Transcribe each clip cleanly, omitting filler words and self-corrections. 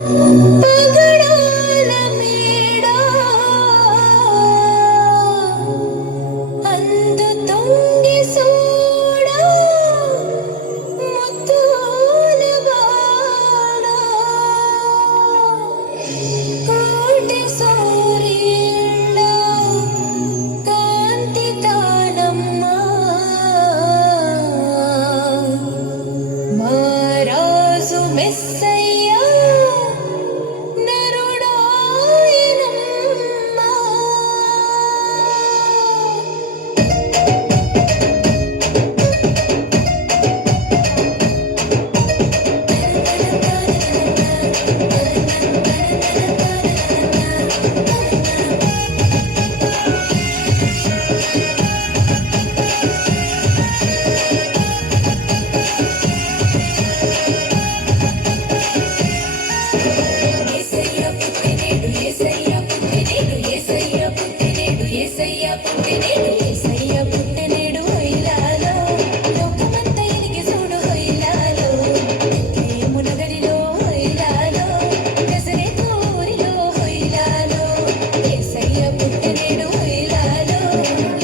పగడాల మేడ అందు తొంగి సూడ ముత్తుల బాల కోటి సూర్యుల కాంతి తానమ్మ మహారాజు మెస్సయ్య నరుడాయనమ్మ. యేసయ్య పుట్టినేడు యేసయ్య పుట్టినేడు యేసయ్య పుట్టినేడు యేసయ్య పుట్టినేడు యేసయ్య పుట్టినేడు హొయ్యిలాలో లోకమంతా ఎలిగి చూడు హొయ్యిలాలో బెత్లెహేము నగరిలో హొయ్యిలాలో నజరేతు ఊరిలో హొయ్యిలాలో యేసయ్య పుట్టినేడు హొయ్యిలాలో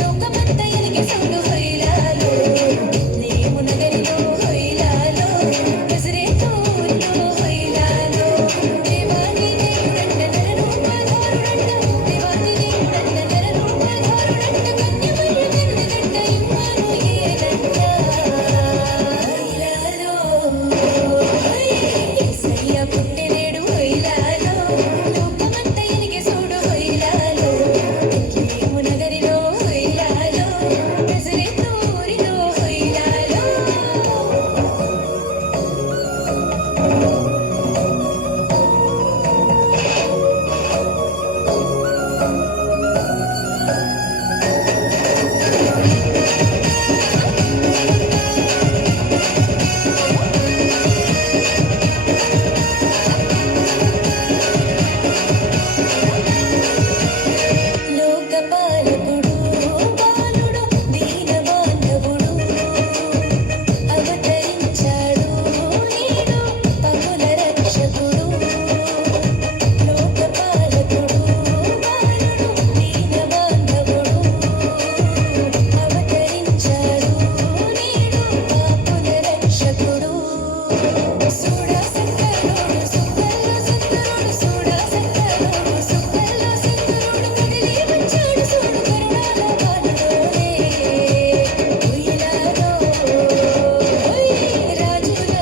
లోకమంతా ఎలిగి చూడు హొయ్యిలాలో బెత్లెహేము నగరిలో హొయ్యిలాలో నజరేతు ఊరిలో హొయ్యిలాలో దేవాది దేవుడంట నరరూపధారుడంట దేవాది దేవుడంట నరరూపధారుడంట కన్యమర్య కన్నదంట ఇమ్మానుయేలంట హొయ్యిలాలో యేసయ్య పుట్టినేడు హొయ్యిలాలో లోకమంతా ఎలిగి చూడు హొయ్యిలాలో బెత్లెహేము నగరిలో హొయ్యిలాలో నజరేతు ఊరిలో హొయ్యిలాలో. లోకపాలకుడు బాలుడు దీనబాంధవుడు అవతరించాడు నేడు పగుల రక్షకుడు. లోకపాలకుడు బాలుడు దీనబాంధవుడు అవతరించాడు నేడు పాపుల రక్షకుడు. సూడా సక్కరోడు సుక్కల్లో సుందరుడు సూడా సక్కరోడు సుక్కల్లో సుందరుడు కదిలి వచ్చాడు చూడు కరుణాల బాలుడోలే హొయ్యిలాలో రాజులకు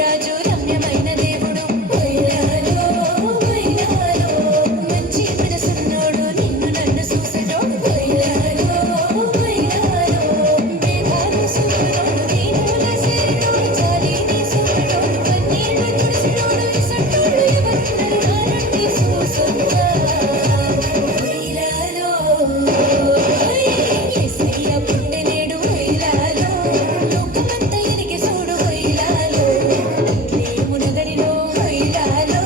రాజు రమ్యమైన దేవుడు హొయ్యిలాలో హొయ్యిలాలో మంచి మనసున్నోడు నిన్ను నన్ను చూసినోడు హొయ్యిలాలో హొయ్యిలాలో మేఘాలు సూర్యుడు దీనుల సేరినోడు జాలిని చూపినోడు కన్నీళ్లు తుడిసినోడు ఇసంటోడు ఎవరున్నారు నానంటి చూసుందా హొయ్యిలాలో యేసయ్య పుట్టినేడు హొయ్యిలాలో లోకమంతా ఎలిగి చూడు హొయ్యిలాలో బెత్లెహేము నగరిలో హొయ్యిలాలో